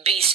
20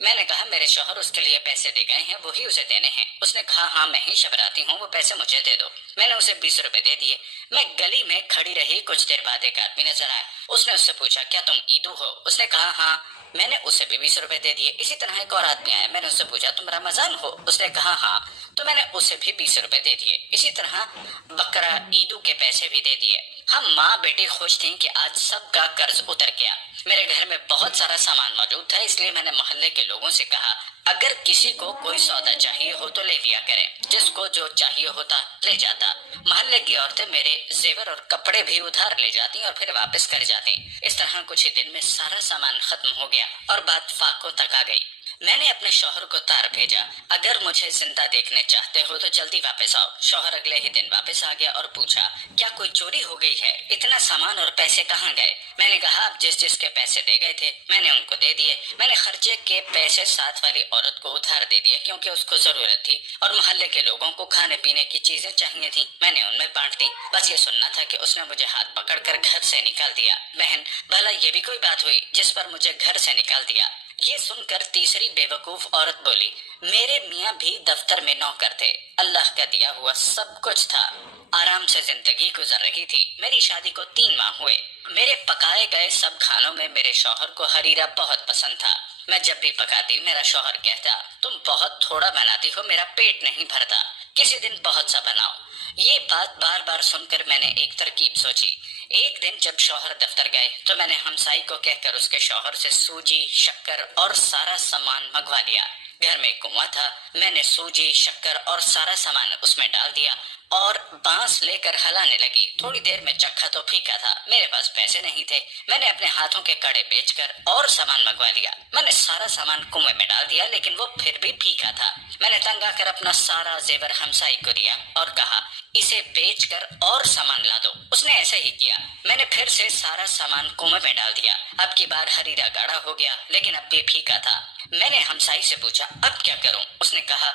میں نے کہا میرے شوہر اس کے لیے پیسے دے گئے ہیں، وہی اسے دینے ہیں۔ اس نے کہا ہاں میں ہی شبراتی ہوں، وہ پیسے مجھے دے دو۔ میں نے اسے 20 روپے دے دیے۔ میں گلی میں کھڑی رہی، کچھ دیر بعد ایک آدمی نظر آیا۔ اس نے اس سے پوچھا کیا تم عیدو ہو؟ اس نے کہا ہاں۔ میں نے اسے بھی 20 روپے دے دیے۔ اسی طرح ایک اور آدمی آیا، میں نے اس سے پوچھا تم رمضان ہو؟ اس نے کہا ہاں، تو میں نے اسے بھی 20 روپے دے دیے۔ اسی طرح بکرا عیدو کے پیسے بھی دے دیے۔ ہم ماں بیٹی خوش تھیں کہ آج سب کا قرض اتر گیا۔ میرے گھر میں بہت سارا سامان موجود تھا، اس لیے میں نے محلے کے لوگوں سے کہا اگر کسی کو کوئی سودا چاہیے ہو تو لے لیا کریں، جس کو جو چاہیے ہوتا لے جاتا۔ محلے کی عورتیں میرے زیور اور کپڑے بھی ادھار لے جاتی اور پھر واپس کر جاتی۔ اس طرح کچھ ہی دن میں سارا سامان ختم ہو گیا اور بات فاقوں تک آ گئی۔ میں نے اپنے شوہر کو تار بھیجا اگر مجھے زندہ دیکھنے چاہتے ہو تو جلدی واپس آؤ۔ شوہر اگلے ہی دن واپس آ گیا اور پوچھا کیا کوئی چوری ہو گئی ہے؟ اتنا سامان اور پیسے کہاں گئے؟ میں نے کہا آپ جس جس کے پیسے دے گئے تھے میں نے ان کو دے دیے۔ میں نے خرچے کے پیسے ساتھ والی عورت کو ادھار دے دیے کیونکہ اس کو ضرورت تھی، اور محلے کے لوگوں کو کھانے پینے کی چیزیں چاہیے تھیں، میں نے ان میں بانٹ دی۔ بس یہ سننا تھا کہ اس نے مجھے ہاتھ پکڑ کر گھر سے نکال دیا۔ بہن بھلا یہ بھی کوئی بات ہوئی جس پر مجھے گھر سے نکال دیا؟ یہ سن کر تیسری بے وقوف عورت بولی میرے میاں بھی دفتر میں نوکر تھے، اللہ کا دیا ہوا سب کچھ تھا، آرام سے زندگی گزر رہی تھی۔ میری شادی کو 3 ماہ ہوئے۔ میرے پکائے گئے سب کھانوں میں میرے شوہر کو ہریرا بہت پسند تھا۔ میں جب بھی پکاتی میرا شوہر کہتا تم بہت تھوڑا بناتی ہو، میرا پیٹ نہیں بھرتا، کسی دن بہت سا بناؤ۔ یہ بات بار بار سن کر میں نے ایک ترکیب سوچی۔ ایک دن جب شوہر دفتر گئے تو میں نے ہمسائی کو کہہ کر اس کے شوہر سے سوجی، شکر اور سارا سامان منگوا لیا۔ گھر میں کنواں تھا، میں نے سوجی، شکر اور سارا سامان اس میں ڈال دیا اور بانس لے کر ہلانے لگی۔ تھوڑی دیر میں چکھا تو پھیکا تھا، میرے پاس پیسے نہیں تھے۔ میں نے اپنے ہاتھوں کے کڑے بیچ کر اور سامان منگوا لیا۔ میں نے سارا سامان کنویں میں ڈال دیا لیکن وہ پھر بھی پھیکا تھا۔ میں نے تنگ آ کر اپنا سارا زیور ہمسائی کو دیا اور کہا اسے بیچ کر اور سامان لا دو۔ اس نے ایسا ہی کیا۔ میں نے پھر سے سارا سامان کنویں میں ڈال دیا۔ اب کی بار ہریرا گاڑھا ہو گیا لیکن اب بھی پھیکا تھا۔ میں نے ہمسائی سے پوچھا اب کیا کروں؟ اس نے کہا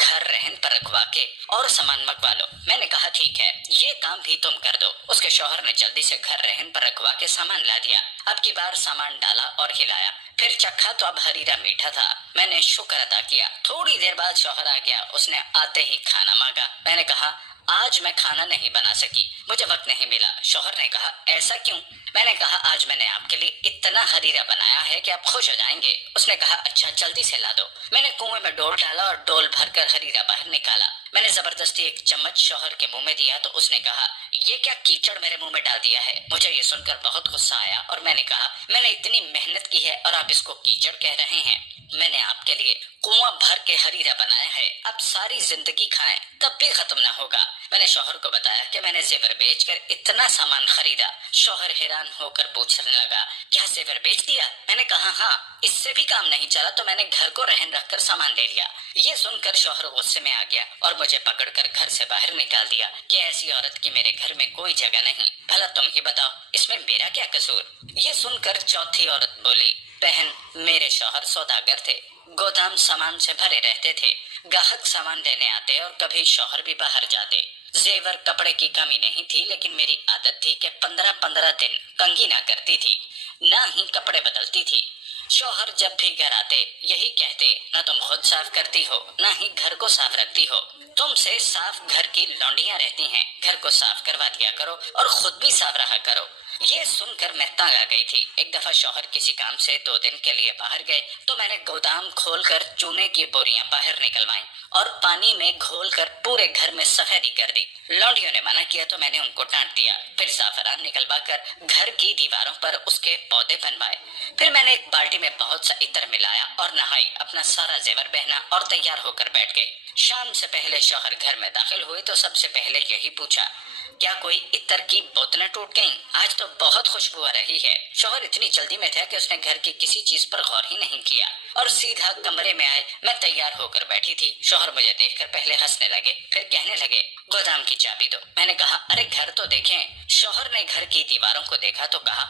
گھر رہن پر رکھوا کے اور سامان منگوا لو۔ میں نے کہا ٹھیک ہے، یہ کام بھی تم کر دو۔ اس کے شوہر نے جلدی سے گھر رہن پر رکھوا کے سامان لا دیا۔ اب کی بار سامان ڈالا اور ہلایا، پھر چکھا تو اب ہریرا میٹھا تھا۔ میں نے شکر ادا کیا۔ تھوڑی دیر بعد شوہر آ گیا، اس نے آتے ہی کھانا مانگا۔ میں نے کہا آج میں کھانا نہیں بنا سکی، مجھے وقت نہیں ملا۔ شوہر نے کہا ایسا کیوں؟ میں نے کہا آج میں نے آپ کے لیے اتنا ہریرا بنایا ہے کہ آپ خوش ہو جائیں گے۔ اس نے کہا اچھا جلدی سے لا دو۔ میں نے کنویں میں ڈول ڈالا اور ڈول بھر کر ہریرا باہر نکالا۔ میں نے زبردستی ایک چمچ شوہر کے منہ میں دیا تو اس نے کہا یہ کیا کیچڑ میرے منہ میں ڈال دیا ہے؟ مجھے یہ سن کر بہت غصہ آیا اور میں نے کہا میں نے اتنی محنت کی ہے اور آپ اس کو کیچڑ کہہ رہے ہیں؟ میں نے آپ کے لیے کنواں بھر کے ہریرا بنایا ہے، اب ساری زندگی کھائیں تب بھی ختم نہ ہوگا۔ میں نے شوہر کو بتایا کہ میں نے زیور بیچ کر اتنا سامان خریدا۔ شوہر حیران ہو کر پوچھنے لگا کیا زیور بیچ دیا؟ میں نے کہا ہاں، اس سے بھی کام نہیں چلا تو میں نے گھر کو رہن رکھ کر سامان لے لیا۔ یہ سن کر شوہر غصے میں آ گیا اور مجھے پکڑ کر گھر سے باہر نکال دیا کہ ایسی عورت کی میرے گھر میں کوئی جگہ نہیں، بھلا تم ہی بتاؤ اس میں میرا کیا قصور؟ یہ سن کر چوتھی عورت بولی بہن میرے شوہر سوداگر تھے، گودام سامان سے بھرے رہتے تھے، گاہک سامان لینے آتے اور کبھی شوہر بھی باہر جاتے۔ زیور کپڑے کی کمی نہیں تھی لیکن میری عادت تھی کہ 15 دن کنگھی نہ کرتی تھی، نہ ہی کپڑے بدلتی تھی۔ شوہر جب بھی گھر آتے یہی کہتے نہ تم خود صاف کرتی ہو نہ ہی گھر کو صاف رکھتی ہو، تم سے صاف گھر کی لونڈیاں رہتی ہیں، گھر کو صاف کروا دیا کرو اور خود بھی صاف رہا کرو۔ یہ سن کر میں تنگ آ گئی تھی۔ ایک دفعہ شوہر کسی کام سے 2 دن کے لیے باہر گئے تو میں نے گودام کھول کر چونے کی بوریاں باہر نکلوائیں اور پانی میں گھول کر پورے گھر میں سفیدی کر دی۔ لونڈیوں نے منع کیا تو میں نے ان کو ڈانٹ دیا، پھر زعفران نکلوا کر گھر کی دیواروں پر اس کے پودے بنوائے۔ پھر میں نے ایک بالٹی میں بہت سا عطر ملایا اور نہائی، اپنا سارا زیور پہنا اور تیار ہو کر بیٹھ گئی۔ شام سے پہلے شوہر گھر میں داخل ہوئے تو سب سے پہلے یہی پوچھا کیا کوئی عطر کی بوتلیں ٹوٹ گئیں؟ آج تو بہت خوشبو آ رہی ہے۔ شوہر اتنی جلدی میں تھا کہ اس نے گھر کی کسی چیز پر غور ہی نہیں کیا اور سیدھا کمرے میں آئے۔ میں تیار ہو کر بیٹھی تھی۔ شوہر مجھے دیکھ کر پہلے ہنسنے لگے، پھر کہنے لگے گودام کی چابی دو۔ میں نے کہا ارے گھر تو دیکھیں۔ شوہر نے گھر کی دیواروں کو دیکھا تو کہا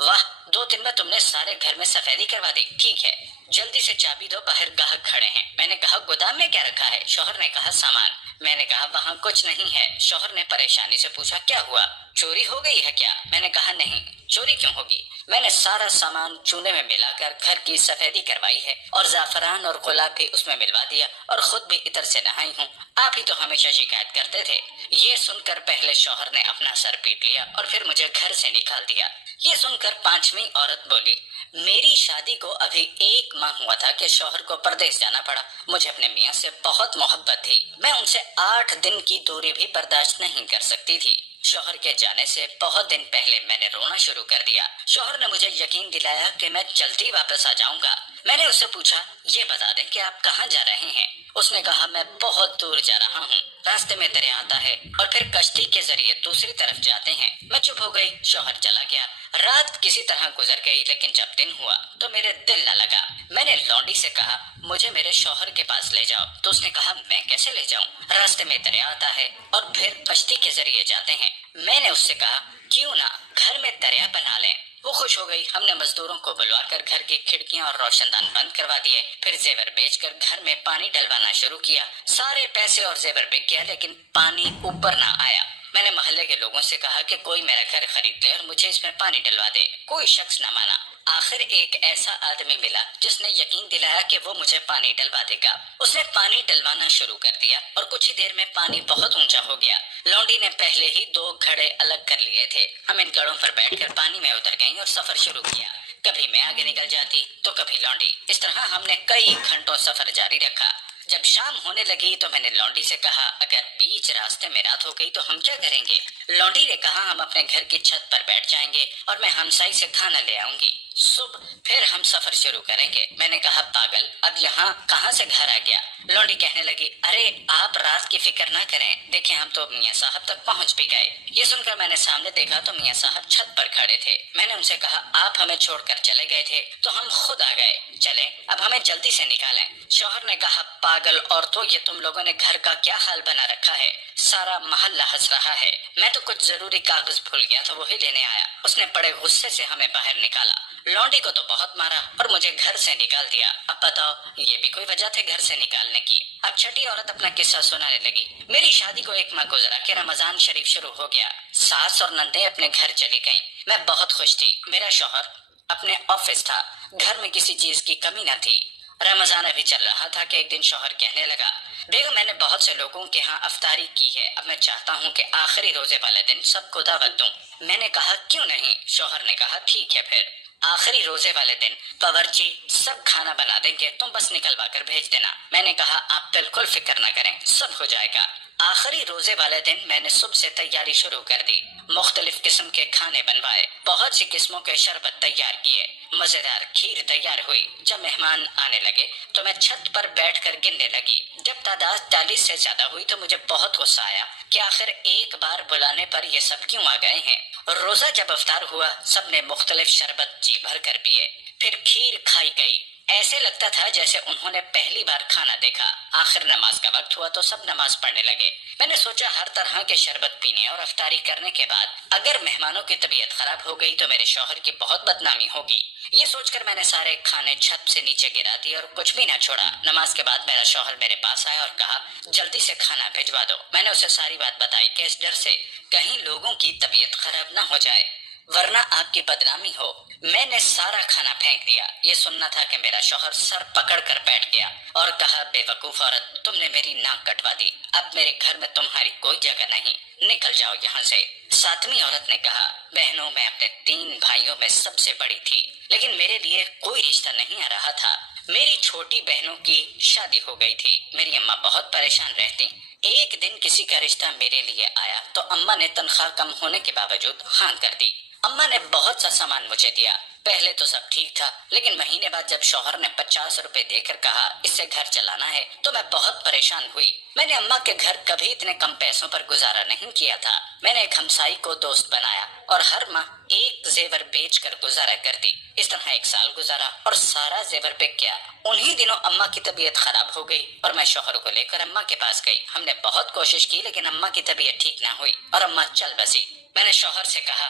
واہ 2 دن میں تم نے سارے گھر میں سفیدی کروا دی، ٹھیک ہے جلدی سے چابی دو، باہر گاہک کھڑے ہیں۔ میں نے کہا گودام میں کیا رکھا ہے؟ شوہر نے کہا سامان۔ میں نے کہا وہاں کچھ نہیں ہے۔ شوہر نے پریشانی سے پوچھا کیا ہوا، چوری ہو گئی ہے کیا؟ میں نے کہا نہیں، چوری کیوں ہوگی؟ میں نے سارا سامان چونے میں ملا کر گھر کی سفیدی کروائی ہے اور زعفران اور گلاب بھی اس میں ملوا دیا اور خود بھی عطر سے نہائی ہوں۔ آپ ہی تو ہمیشہ شکایت کرتے تھے۔ یہ سن کر پہلے شوہر نے اپنا سر پیٹ لیا اور پھر مجھے گھر سے نکال دیا۔ یہ سن کر پانچویں عورت بولی، میری شادی کو ابھی 1 ماہ ہوا تھا کہ شوہر کو پردیس جانا پڑا۔ مجھے اپنے میاں سے بہت محبت تھی، میں ان سے 8 دن کی دوری بھی برداشت نہیں کر سکتی تھی۔ شوہر کے جانے سے بہت دن پہلے میں نے رونا شروع کر دیا۔ شوہر نے مجھے یقین دلایا کہ میں جلدی واپس آ جاؤں گا۔ میں نے اس سے پوچھا یہ بتا دیں کہ آپ کہاں جا رہے ہیں؟ اس نے کہا میں بہت دور جا رہا ہوں، راستے میں دریا آتا ہے اور پھر کشتی کے ذریعے دوسری طرف جاتے ہیں۔ میں چپ ہو گئی۔ شوہر چلا گیا۔ رات کسی طرح گزر گئی، لیکن جب دن ہوا تو میرے دل نہ لگا۔ میں نے لونڈی سے کہا مجھے میرے شوہر کے پاس لے جاؤ، تو اس نے کہا میں کیسے لے جاؤں، راستے میں دریا آتا ہے اور پھر کشتی کے ذریعے جاتے ہیں۔ میں نے اس سے کہا کیوں نہ گھر میں دریا بنا لیں۔ وہ خوش ہو گئی۔ ہم نے مزدوروں کو بلوا کر گھر کی کھڑکیاں اور روشن دان بند کروا دیے، پھر زیور بیچ کر گھر میں پانی ڈلوانا شروع کیا۔ سارے پیسے اور زیور بک گیا، لیکن پانی اوپر نہ آیا۔ میں نے محلے کے لوگوں سے کہا کہ کوئی میرا گھر خرید لے اور مجھے اس میں پانی ڈلوا دے۔ کوئی شخص نہ مانا۔ آخر ایک ایسا آدمی ملا جس نے یقین دلایا کہ وہ مجھے پانی ڈلوا دے گا۔ اس نے پانی ڈلوانا شروع کر دیا اور کچھ ہی دیر میں پانی بہت اونچا ہو گیا۔ لونڈی نے پہلے ہی 2 گھڑے الگ کر لیے تھے۔ ہم ان گھڑوں پر بیٹھ کر پانی میں اتر گئیں اور سفر شروع کیا۔ کبھی میں آگے نکل جاتی تو کبھی لونڈی۔ اس طرح ہم نے کئی گھنٹوں سفر جاری رکھا۔ جب شام ہونے لگی تو میں نے لونڈی سے کہا اگر بیچ راستے میں رات ہو گئی تو ہم کیا کریں گے؟ لونڈی نے کہا ہم اپنے گھر کی چھت پر بیٹھ جائیں گے اور میں ہمسائی سے کھانا لے آؤں گی، صبح پھر ہم سفر شروع کریں گے۔ میں نے کہا پاگل، اب یہاں کہاں سے گھر آ گیا؟ لونڈی کہنے لگی ارے آپ رات کی فکر نہ کریں، دیکھیں ہم تو میاں صاحب تک پہنچ بھی گئے۔ یہ سن کر میں نے سامنے دیکھا تو میاں صاحب چھت پر کھڑے تھے۔ میں نے ان سے کہا آپ ہمیں چھوڑ کر چلے گئے تھے تو ہم خود آ گئے، چلیں اب ہمیں جلدی سے نکالیں۔ شوہر نے کہا پاگل عورتوں، یہ تم لوگوں نے گھر کا کیا حال بنا رکھا ہے، سارا محلہ ہنس رہا ہے۔ میں تو کچھ ضروری کاغذ بھول گیا تھا، وہی لینے آیا۔ اس نے بڑے غصے سے ہمیں باہر نکالا۔ لونڈی کو تو بہت مارا اور مجھے گھر سے نکال دیا۔ اب بتاؤ یہ بھی کوئی وجہ تھے گھر سے نکالنے کی؟ اب چھٹی عورت اپنا قصہ سنانے لگی۔ میری شادی کو 1 ماہ گزرا کہ رمضان شریف شروع ہو گیا۔ ساس اور نندیں اپنے گھر چلی گئیں۔ میں بہت خوش تھی۔ میرا شوہر اپنے آفس تھا، گھر میں کسی چیز کی کمی نہ تھی۔ رمضان ابھی چل رہا تھا کہ ایک دن شوہر کہنے لگا بیگم میں نے بہت سے لوگوں کے ہاں افطاری کی ہے، اب میں چاہتا ہوں کہ آخری روزے والے دن سب کو دعوت دوں۔ میں نے کہا کیوں نہیں؟ شوہر نے کہا ٹھیک ہے، پھر آخری روزے والے دن باورچی سب کھانا بنا دیں گے، تم بس نکلوا کر بھیج دینا۔ میں نے کہا آپ بالکل فکر نہ کریں، سب ہو جائے گا۔ آخری روزے والے دن میں نے صبح سے تیاری شروع کر دی۔ مختلف قسم کے کھانے بنوائے، بہت سی قسموں کے شربت تیار کیے، مزیدار کھیر تیار ہوئی۔ جب مہمان آنے لگے تو میں چھت پر بیٹھ کر گننے لگی۔ جب تعداد 40 سے زیادہ ہوئی تو مجھے بہت غصہ آیا کہ آخر ایک بار بلانے پر یہ سب کیوں آ گئے ہیں۔ روزہ جب افطار ہوا سب نے مختلف شربت جی بھر کر پیے، پھر کھیر کھائی گئی۔ ایسے لگتا تھا جیسے انہوں نے پہلی بار کھانا دیکھا۔ آخر نماز کا وقت ہوا تو سب نماز پڑھنے لگے۔ میں نے سوچا ہر طرح کے شربت پینے اور افطاری کرنے کے بعد اگر مہمانوں کی طبیعت خراب ہو گئی تو میرے شوہر کی بہت بدنامی ہوگی۔ یہ سوچ کر میں نے سارے کھانے چھت سے نیچے گرا دیے اور کچھ بھی نہ چھوڑا۔ نماز کے بعد میرا شوہر میرے پاس آیا اور کہا جلدی سے کھانا بھجوا دو۔ میں نے اسے ساری بات بتائی کہ اس ڈر سے کہیں لوگوں کی طبیعت خراب نہ ہو جائے ورنہ آپ کی بدنامی ہو۔ میں نے سارا کھانا پھینک دیا۔ یہ سننا تھا کہ میرا شوہر سر پکڑ کر بیٹھ گیا اور کہا بے وقوف عورت، تم نے میری ناک کٹوا دی، اب میرے گھر میں تمہاری کوئی جگہ نہیں، نکل جاؤ یہاں سے۔ 7ویں عورت نے کہا بہنوں میں اپنے 3 بھائیوں میں سب سے بڑی تھی، لیکن میرے لیے کوئی رشتہ نہیں آ رہا تھا۔ میری چھوٹی بہنوں کی شادی ہو گئی تھی، میری اماں بہت پریشان رہتی۔ ایک دن کسی کا رشتہ میرے لیے آیا تو اماں نے تنخواہ کم ہونے کے باوجود ہاں کر دی۔ اماں نے بہت سا سامان مجھے دیا۔ پہلے تو سب ٹھیک تھا، لیکن مہینے بعد جب شوہر نے 50 روپے دے کر کہا اس سے گھر چلانا ہے تو میں بہت پریشان ہوئی۔ میں نے اماں کے گھر کبھی اتنے کم پیسوں پر گزارا نہیں کیا تھا۔ میں نے ایک ہمسائی کو دوست بنایا اور ہر ماہ ایک زیور بیچ کر گزارا کرتی۔ اس طرح 1 سال گزارا اور سارا زیور بک گیا۔ انہی دنوں اماں کی طبیعت خراب ہو گئی اور میں شوہر کو لے کر اماں کے پاس گئی۔ ہم نے بہت کوشش کی لیکن اماں کی طبیعت ٹھیک نہ ہوئی اور اماں چل بسی۔ میں نے شوہر سے کہا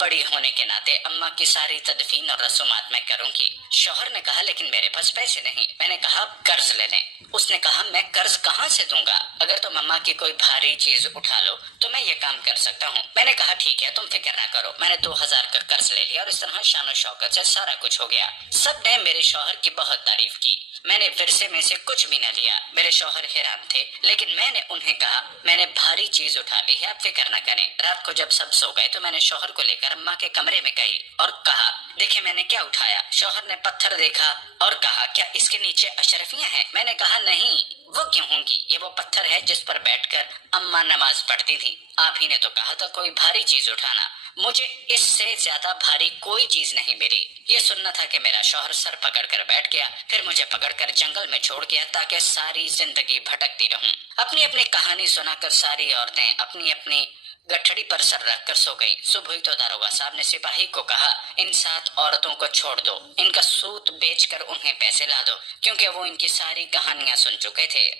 بڑی ہونے کے ناطے اماں کی ساری تدفین اور رسومات میں کروں گی۔ شوہر نے کہا لیکن میرے پاس پیسے نہیں۔ میں نے کہا قرض لے لیں۔ اس نے کہا میں قرض کہاں سے دوں گا؟ اگر تم اماں کی کوئی بھاری چیز اٹھا لو تو میں یہ کام کر سکتا ہوں۔ میں نے کہا ٹھیک ہے، تم فکر نہ کرو۔ میں نے 2000 کا قرض لے لیا اور اس طرح شان و شوکت سے سارا کچھ ہو گیا۔ سب نے میرے شوہر کی بہت تعریف کی۔ میں نے ورثے میں سے کچھ بھی نہ لیا۔ میرے شوہر حیران تھے، لیکن میں نے انہیں کہا میں نے بھاری چیز اٹھا لی ہے، آپ فکر نہ کریں۔ رات کو جب سب سو گئے تو میں نے شوہر کو لے کر اماں کے کمرے میں گئی اور کہا دیکھیں میں نے کیا اٹھایا۔ شوہر نے پتھر دیکھا اور کہا کیا اس کے نیچے اشرفیاں ہیں؟ میں نے کہا نہیں، وہ کیوں ہوں گی؟ یہ وہ پتھر ہے جس پر بیٹھ کر اماں نماز پڑھتی تھی۔ آپ ہی نے تو کہا تھا کوئی بھاری چیز اٹھانا۔ مجھے اس سے زیادہ بھاری کوئی چیز نہیں ملی۔ یہ سننا تھا کہ میرا شوہر سر پکڑ کر بیٹھ گیا، پھر مجھے پکڑ کر جنگل میں چھوڑ گیا تاکہ ساری زندگی بھٹکتی رہوں۔ اپنی اپنی کہانی سنا کر ساری عورتیں اپنی اپنی گٹھڑی پر سر رکھ کر سو گئی۔ صبح ہوئی تو داروغہ صاحب نے سپاہی کو کہا ان 7 عورتوں کو چھوڑ دو، ان کا سوت بیچ کر انہیں پیسے لا دو، کیونکہ وہ ان کی ساری کہانیاں سن چکے تھے۔